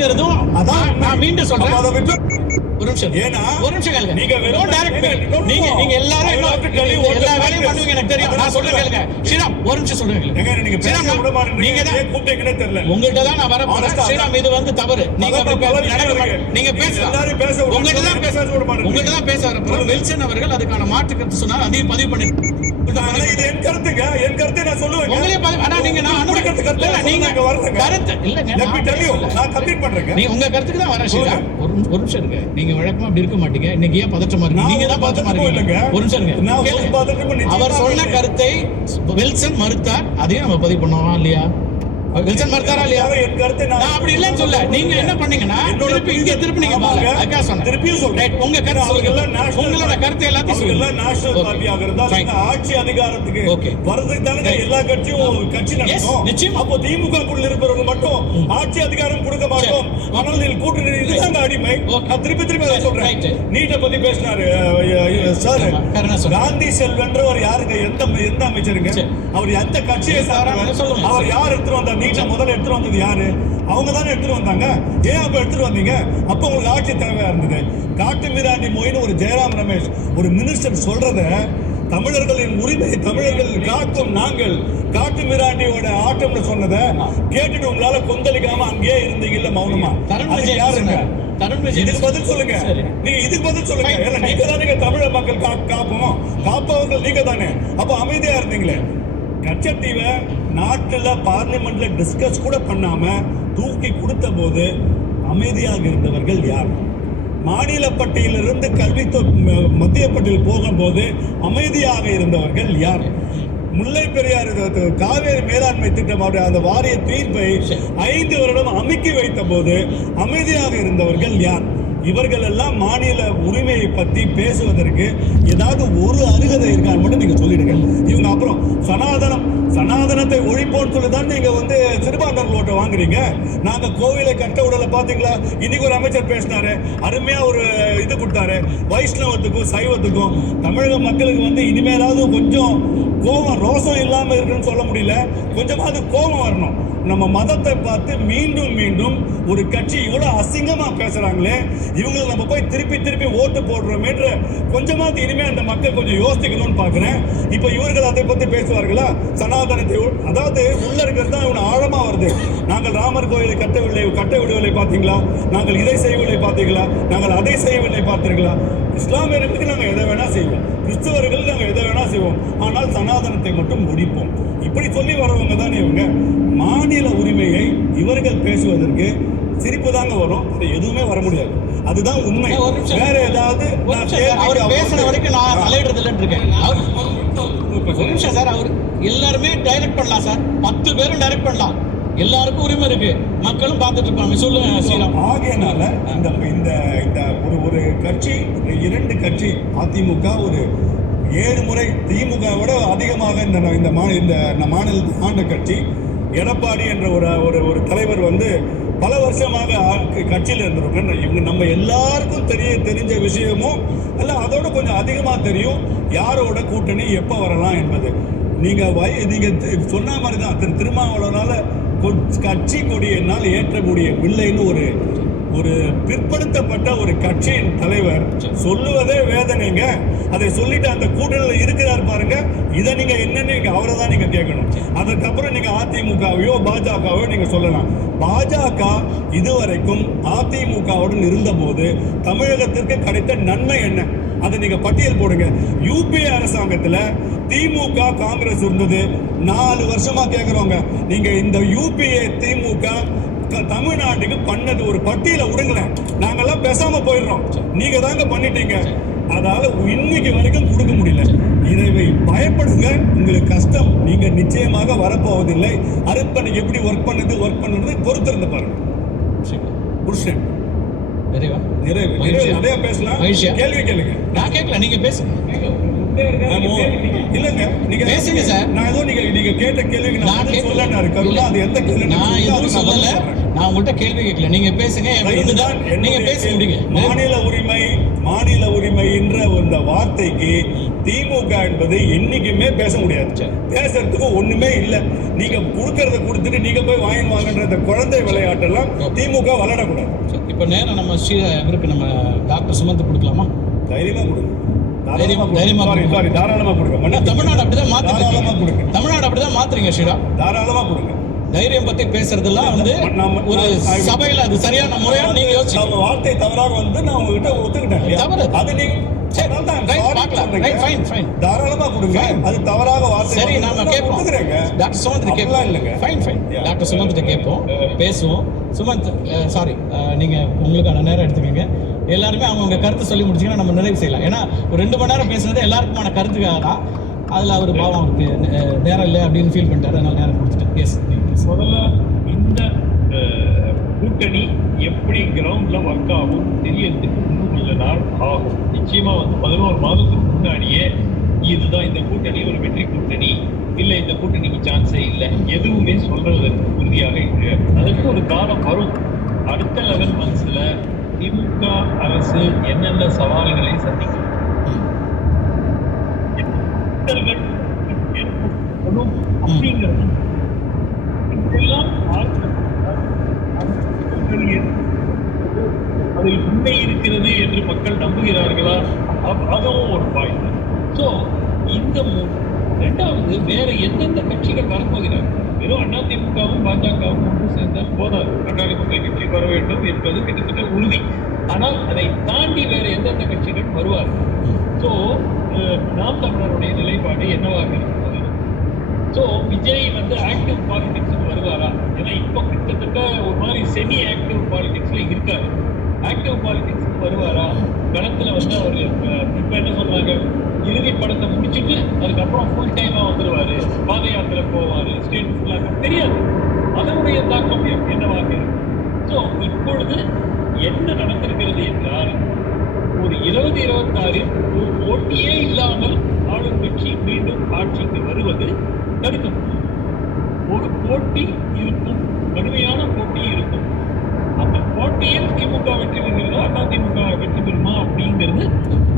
அப்படிங்கிறதும் நான் மீண்டும் சொல்றேன். ஒரு நிமிஷம் கேளுங்க. நீங்க எல்லாரும் எல்லா வேலையும் பண்ணுவீங்க எனக்கு தெரியும். நான் சொல்றேன் கேளுங்க. ஸ்ரீராம் ஒரு நிமிஷம் சொல்றேன் கேளுங்க. நீங்க தான் கூப்பிட்டீங்கன்னே தெரியல. உங்கள்ட்ட தான் நான் வர போறேன். ஸ்ரீராம் இது வந்து தவறு. நீங்க பேச உங்கள்ட்ட தான் பேச வர போறேன். வில்சன் அவர்கள் அதுக்கான மாற்று கருத்து சொன்னார். அதையும் பதிவு பண்ணி இது என் கருத்துங்க. என் கருத்தை நான் சொல்லுவேன். உங்களே ஆனா நீங்க நான் நீங்க கருத்து இல்லங்க. நான் கம்ப்ளீட் பண்றேன். நீ உங்க கருத்துக்கு தான் வரேன். ஸ்ரீராம் ஒரு நிமிஷம் இருங்க. நீங்க வழக்கமா அப்படி இருக்க மாட்டீங்க. இன்னைக்கு ஏன் பதற்றமா இருக்கீங்க? நீங்க தான் பதற்றமா இருக்கீங்க. ஒரு நிமிஷம் இருங்க. அவர் சொன்ன கருத்தை வில்சன் மறுத்தார். அதையும் நம்ம பதிவு பண்ணுவோம் இல்லையா? வில்சன் மறுத்தாரா இல்லையா? என் கருத்தை நான் அப்படி இல்லன்னு சொல்ல. நீங்க என்ன பண்ணீங்கன்னா திருப்பி நீங்க அதுக்காக சொன்னேன். திருப்பியும் சொல்றேன். உங்க கருத்து சொல்லுங்க. உங்களோட கருத்து எல்லாத்தையும் சொல்லுங்க. நேஷனல் பார்ட்டியாக இருந்தா ஆட்சி அதிகாரத்துக்கு வரதுக்கு தானே எல்லா கட்சி நடக்கும். நிச்சயம். அப்போ திமுக குள்ள இருக்கிறவங்க மட்டும் ஆட்சி அதிகாரம் கொடுக்க மாட்டோம். ஆனால் நீங்க கூட்டணி இதுதான் அடிமை. நான் திருப்பி சொல்றேன். நீட்ட பத்தி பேசினாரு சார். காந்தி செல்வன்றவர் யாருங்க? எந்த அமைச்சருங்க? அவர் எந்த கட்சியை சார்ந்தவர்? அவர் யார் எடுத்துட்டு வந்தார்? நீட்ட முதல்ல எடுத்துட்டு வந்தது யாரு? அவங்க தானே எடுத்துட்டு வந்தாங்க. ஏன் அப்ப எடுத்துட்டு வந்தீங்க? அப்ப உங்களுக்கு ஆட்சி தேவையா இருந்தது. காட்டு மீராண்டி மொய்னு ஒரு ஜெயராம் ரமேஷ் ஒரு மினிஸ்டர் சொல்றத தமிழர்களின் உரிமை தமிழர்கள் காக்கும் நாங்கள் காட்டு மீராண்டியோட ஆட்டம்னு சொன்னதை கேட்டுட்டு உங்களால கொந்தளிக்காம அங்கேயே இருந்தீங்கல்ல மௌனமா? யாருங்க? இதுக்கு பதில் சொல்லுங்க. நீங்க இதுக்கு பதில் சொல்லுங்க. நீங்க தானே தமிழக மக்கள் காப்போம். காப்பவர்கள் நீங்க தானே. அப்ப அமைதியா இருந்தீங்களே. கச்சத்தீவை நாட்டுல பார்லிமெண்ட்ல டிஸ்கஸ் கூட பண்ணாம தூக்கி கொடுத்த போது அமைதியாக இருந்தவர்கள் யார்? மாநில பட்டியலிருந்து மத்திய பட்டியல் போகும்போது அமைதியாக இருந்தவர்கள் யார்? முல்லை பெரியார் காவேரி மேலாண்மை திட்டம் அந்த வாரிய தீர்ப்பை 5 வருடம் அமுக்கி வைத்த போது அமைதியாக இருந்தவர்கள் யார்? இவர்கள் எல்லாம் மாநில உரிமையை பத்தி பேசுவதற்கு ஏதாவது ஒரு அருகதை இருக்கான்னு மட்டும் நீங்க சொல்லிடுங்க. இவங்க அப்புறம் சனாதனத்தை ஒழிப்போன்னு சொல்லிதான் நீங்க வந்து சிறுபான்மையினர் ஓட்டை வாங்குறீங்க. நாங்க கோவிலை கட்ட விடல பாத்தீங்களா? இன்னைக்கு ஒரு அமைச்சர் பேசினாரு, அருமையா ஒரு இது கொடுத்தாரு. வைஷ்ணவத்துக்கும் சைவத்துக்கும் தமிழக மக்களுக்கு வந்து இனிமேலாவது கொஞ்சம் கோபம் ரோசம் இல்லாம இருக்குன்னு சொல்ல முடியல. கொஞ்சமாவது கோபம் வரணும். நம்ம மதத்தை பார்த்து மீண்டும் ஒரு கட்சி இவ்வளவு அசிங்கமா பேசுறாங்களே, இவங்களை நம்ம போய் திருப்பி ஓட்டு போடுறோமேன்ற கொஞ்சமாவது இனிமே அந்த மக்கள் கொஞ்சம் யோசிக்கணும்னு பாக்குறேன். இப்ப இவர்கள் அதை பத்தி பேசுவார்களா? சனாதனத்தை அதாவது உள்ள இருக்கிறது தான் இவங்க ஆழமா வருது. நாங்கள் ராமர் கோயிலை கட்ட விடவில்லை பார்த்தீங்களா? நாங்கள் இதை செய்யவில்லை பார்த்தீங்களா? நாங்கள் அதை செய்யவில்லை பார்த்தீர்களா? இஸ்லாமியர்களுக்கு நாங்கள் எதை வேணா செய்வோம், கிறிஸ்தவர்கள் நாங்கள் எதை வேணா செய்வோம், ஆனால் சனாதனத்தை மட்டும் முடிப்போம். இப்படி சொல்லி வரவங்க தான் இவங்க. மாநில உரிமையை இவர்கள் பேசுவதற்கு சிரிப்பு தாங்க வரும். அது எதுவுமே வர முடியாது. அதுதான் உண்மை. வேற ஏதாவது பேசுற வரைக்கும் நான் தலையிடுறது இருக்கேன். சார் அவர் எல்லாருமே டைரக்ட் பண்ணலாம் சார். 10 பேரும் டைரக்ட் பண்ணலாம். எல்லாருக்கும் உரிமை இருக்கு. மக்களும் பார்த்துட்டு இருப்பாங்க. சொல்லுங்க ஸ்ரீராம். ஆகையனால இந்த ஒரு கட்சி 2 கட்சி அதிமுக ஒரு 7 முறை திமுக விட அதிகமாக இந்த மாநிலத்தை ஆண்ட கட்சி எடப்பாடி என்ற ஒரு தலைவர் வந்து பல வருஷமாக கட்சியில் இருந்திருக்காங்க. இவங்க நம்ம எல்லாருக்கும் தெரிஞ்ச விஷயமும் அல்ல, அதோட கொஞ்சம் அதிகமாக தெரியும் யாரோட கூட்டணி எப்போ வரலாம் என்பது. நீங்க சொன்ன மாதிரி தான் திருமாவளவனால கட்சி கொடி என்னால் ஏற்றக்கூடிய இல்லைன்னு ஒரு பிற்படுத்தப்பட்ட ஒரு கட்சியின் தலைவர் சொல்லுவதே வேதனைங்க. அதை சொல்லிட்டு அந்த கூட்டணியில் இருக்கிறார் பாருங்க. இதை நீங்க என்னன்னு அவரை தான் நீங்க கேட்கணும். அதுக்கப்புறம் நீங்க அதிமுகவையோ பாஜகவையோ நீங்க சொல்லலாம். பாஜக இதுவரைக்கும் அதிமுகவுடன் இருந்த போது தமிழகத்திற்கு கிடைத்த நன்மை என்ன? அதை நீங்க பட்டியல் போடுங்க. யூபிஏ அரசாங்கத்துல திமுக காங்கிரஸ் இருந்தது 4 வருஷமா கேட்கிறோங்க. நீங்க இந்த யூபிஏ திமுக தமிழ்நாட்டுக்கு பண்ணது ஒரு பட்டியலை விடுங்களேன். நாங்கெல்லாம் பேசாம போயிடுறோம். நீங்க தாங்க பண்ணிட்டீங்க. அதால இன்னைக்கு வரைக்கும் கொடுக்க முடியல. இதை பயப்படுங்க. உங்களுக்கு கஷ்டம். நீங்க நிச்சயமாக வரப்போவதில்லை. அருட்பணி எப்படி ஒர்க் பண்ணுறது பொறுத்திருந்து பாருங்க. நிறைய பேசலாம். கேள்வி கேளுங்க. நான் கேட்கல, நீங்க பேசுங்க. இல்லங்க நீங்க பேசுங்க சார். நான் ஏதோ நீங்க கேட்ட கேள்விக்கு நான் பதில் கேட்கல. சொல்லனாரு கருணா அது எந்த கேள்வி நான் எதுவும் சொல்லல. நான் உங்கள்கிட்ட கேள்வி கேட்கல. நீங்க பேசுங்க. இதுதான் நீங்க என்னுடைய பேசி முடிங்க. மாநில உரிமை என்ற இந்த வார்த்தைக்கு திமுக என்பது என்னைக்குமே பேச முடியாது. பேசுறதுக்கு ஒண்ணுமே இல்ல. நீங்க கொடுக்கறத கொடுத்துட்டு நீங்க போய் வாங்கின்ற இந்த குழந்தை விளையாட்டெல்லாம் திமுக வளரக்கூடாது. இப்ப நேரம் நம்ம இவருக்கு நம்ம டாக்டர் சுமந்த் கொடுக்கலாமா? தைரியமா கொடுங்க. தாராளமா கொடுங்க. தமிழ்நாடு அப்படிதான் மாத்துறீங்க. தமிழ்நாடு அப்படிதான் மாத்துறீங்க ஸ்ரீராம். தாராளமா கொடுங்க. தைரியம் பத்தி பேசுறதெல்லாம் வந்து ஒரு சபையில அது சரியான முறையா நீங்க யோசிச்சு வார்த்தை தவறாக வந்து நான் உங்ககிட்ட ஒத்துக்கிட்டேன். தவறு அது நீங்க தாராளமா கொடுங்க. அது தவறாக வார்த்தை. சரி நாம கேட்போம். டாக்டர் சுமந்த் கேட்போம். இல்லங்க ஃபைன் டாக்டர் சுமந்த் கேட்போம், பேசுவோம். சுமந்த் சாரி, நீங்க உங்களுக்கான நேரம் எடுத்துக்கங்க. எல்லாருமே அவங்க கருத்து சொல்லி முடிச்சீங்கன்னா நம்ம நிறைவு செய்யலாம். ஏன்னா ஒரு 2 மணி நேரம் பேசுறது எல்லாருக்குமான கருத்துக்காக தான். அதுல அவர் பாவம் அவருக்கு நேரம் இல்லை அப்படின்னு ஃபீல் பண்ணிட்டாரு. அதனால நேரம் கொடுத்துட்டேன். எஸ் முதல்ல இந்த கூட்டணி எப்படி கிரவுண்ட்ல ஒர்க் ஆகும் தெரியறதுக்கு இன்னும் கொஞ்ச நாள் ஆகும். நிச்சயமா 11 மாதத்துக்கு முன்னாடியே இதுதான் இந்த கூட்டணி ஒரு வெற்றி கூட்டணி இல்லை, இந்த கூட்டணிக்கு சான்ஸே இல்லை, எதுவுமே சொல்றதற்கு உறுதியாக இல்லை. அதற்கு ஒரு காலம் வரும். அடுத்த 11 மந்த்ஸ்ல திமுக அரசு என்னென்ன சவால்களை சந்திக்கும் அப்படிங்கிறது அதில் உண்மை இருக்கிறது என்று மக்கள் நம்புகிறார்களா? அதுவும் ஒரு பாயிண்ட். ஸோ இந்த ரெண்டாவது வேற எந்தெந்த கட்சிகள் வரப்போகிறார்கள்? வெறும் அதிமுகவும் பாஜகவும் ஒன்று சேர்ந்தால் போதாது. கர்நாடக மக்கள் கட்சி வர வேண்டும் என்பது கிட்டத்தட்ட உறுதி. ஆனால் அதை தாண்டி வேற எந்தெந்த கட்சிகள் வருவார்கள்? ஸோ நாம் தமிழருடைய நிலைப்பாடு என்னவாக இருக்கிறது? ஸோ விஜய் ஆக்டிவ் பாலிடிக்ஸுக்கு வருவாரா? ஏன்னா இப்போ கிட்டத்தட்ட ஒரு மாதிரி செமி ஆக்டிவ் பாலிடிக்ஸ்ல இருக்காரு. ஆக்டிவ் பாலிடிக்ஸுக்கு வருவாரா? களத்துல அவர் இப்போ என்ன சொல்றாங்க, இறுதி படத்தை முடிச்சுட்டு அதுக்கப்புறம் ஃபுல் டைமா வந்துருவாரு, பாத யாத்திரை போவாரு, ஸ்டேட் ஃபுல்லாக தெரியாது. அதனுடைய தாக்கம் என்னவாக இருக்கு? ஸோ இப்பொழுது என்ன நடந்திருக்கிறது என்றால், ஒரு 2026 ஒரு போட்டியே இல்லாமல் ஆளும் கட்சி மீண்டும் ஆட்சிக்கு வருவது தடுக்கப்படும். ஒரு போட்டி இருக்கும், கடுமையான போட்டி இருக்கும். அந்த போட்டியில் திமுக வெற்றி பெறுகிறதா அதிமுக வெற்றி பெறுமா அப்படிங்கிறது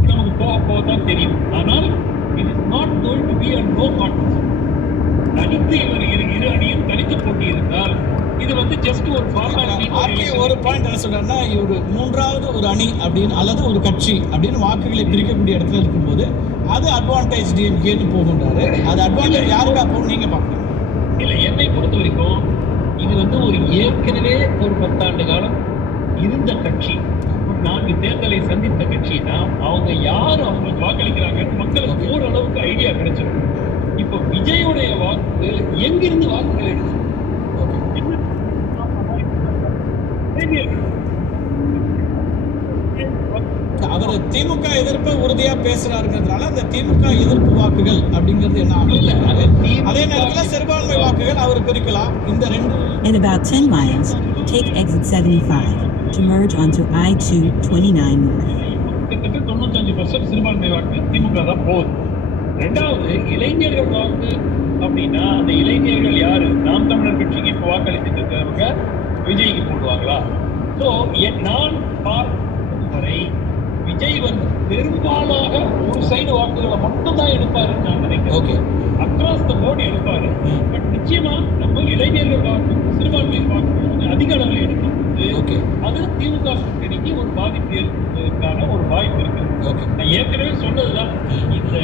நமக்கு போக தான் தெரியும். ஆனால் it is not going to be a no contest. தனித்து இரு அணியும் தனித்து போட்டி இருந்தால் இது ஜஸ்ட் ஒரு ஃபார்மாலிட்டி. ஒரு பாயிண்ட் என்ன சொல்றாருன்னா, ஒரு மூன்றாவது ஒரு அணி அப்படின்னு அல்லது ஒரு கட்சி அப்படின்னு வாக்குகளை பிரிக்கக்கூடிய இடத்துல இருக்கும்போது அது அட்வான்டேஜ் டிஎம்கேன்னு போகின்றாரு. அது அட்வான்டேஜ் யாருக்கா போகும் நீங்க பாக்கணும். இல்ல, என்னை பொறுத்த வரைக்கும் இது ஒரு ஏற்கனவே ஒரு 10 ஆண்டு காலம் இருந்த கட்சி, ஒரு 4 தேர்தலை சந்தித்த கட்சினா அவங்க யாரும் அவங்களுக்கு வாக்களிக்கிறாங்கன்னு மக்களுக்கு ஓரளவுக்கு ஐடியா கிடைச்சிருக்கு. இப்போ விஜயோடைய வாக்கு எங்கிருந்து வாக்குகள் எடுத்து அவர் திமுக எதிர்ப்பை உறுதியா பேசுறாருங்கிறதுனால அந்த திமுக எதிர்ப்பு வாக்குகள் அப்படிங்கிறது என்ன ஆகும்? அதே நேரத்தில் சிறுபான்மை வாக்குகள் அவர் பிரிக்கலாம். இந்த ரெண்டு. In about 10 miles, take exit 75 to merge onto I-229 North. கிட்டத்தட்ட 95% சிறுபான்மை வாக்கு திமுக தான் போகுது. ரெண்டாவது இளைஞர்கள் வாக்கு அப்படின்னா அந்த இளைஞர்கள் யாரு? நாம் தமிழர் கட்சிக்கு இப்போ வாக்களித்துட்டு இருக்கிறவங்க விஜய்க்கு போடுவாங்களா? ஸோ நான் பார்க்கும் வரை விஜய் பெரும்பாலாக ஒரு சைடு வாக்குகளை மட்டும் தான் எடுப்பாருன்னு நான் நினைக்கிறேன். ஓகே, அக்ராஸ் த போர்டு எடுப்பாரு. பட் நிச்சயமா நம்ம இளைஞர்கள் வாக்கு, சிறுபான்மை வாக்குகள் அதிக அளவில் எடுக்கும். அது திமுக கூட்டணிக்கு ஒரு பாதிப்பு ஏற்படுவதற்கான ஒரு வாய்ப்பு இருக்கு. நான் ஏற்கனவே சொன்னதுதான், இந்த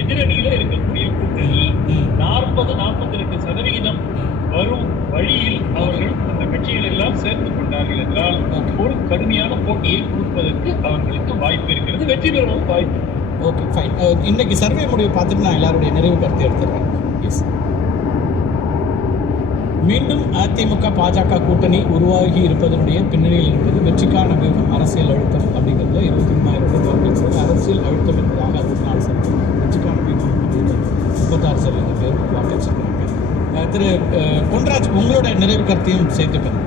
எதிரணியில இருக்கக்கூடிய கூட்டணி 40-42% வரும் வழியில் அவர்கள் அந்த கட்சிகள் எல்லாம் சேர்ந்து கொண்டார்கள் என்றால் ஒரு கடுமையான போட்டியை கொடுப்பதற்கு அவர்களுக்கு வாய்ப்பு இருக்கிறது, வெற்றி பெறவும் வாய்ப்பு. Okay, fine. இன்னைக்கு சர்வே முடிவு பார்த்துட்டு நான் எல்லாருடைய நிறைவு கருத்து எடுத்துறேன். எஸ், மீண்டும் அதிமுக பாஜக கூட்டணி உருவாகி இருப்பதனுடைய பின்னணியில் இருப்பது வெற்றிக்கான வேகம், அரசியல் அழுத்தம் அப்படிங்கிறதுல 23,000 வாக்களிச்சது. அரசியல் அழுத்தம் என்பதாக 64%, வெற்றிக்கான வேகம் அப்படிங்கிறது 36% பேர் வாக்களிச்சிருக்காங்க. திரு பொன்ராஜ், உங்களோட நிறைவு கருத்தையும் சேர்த்துக்கணும்.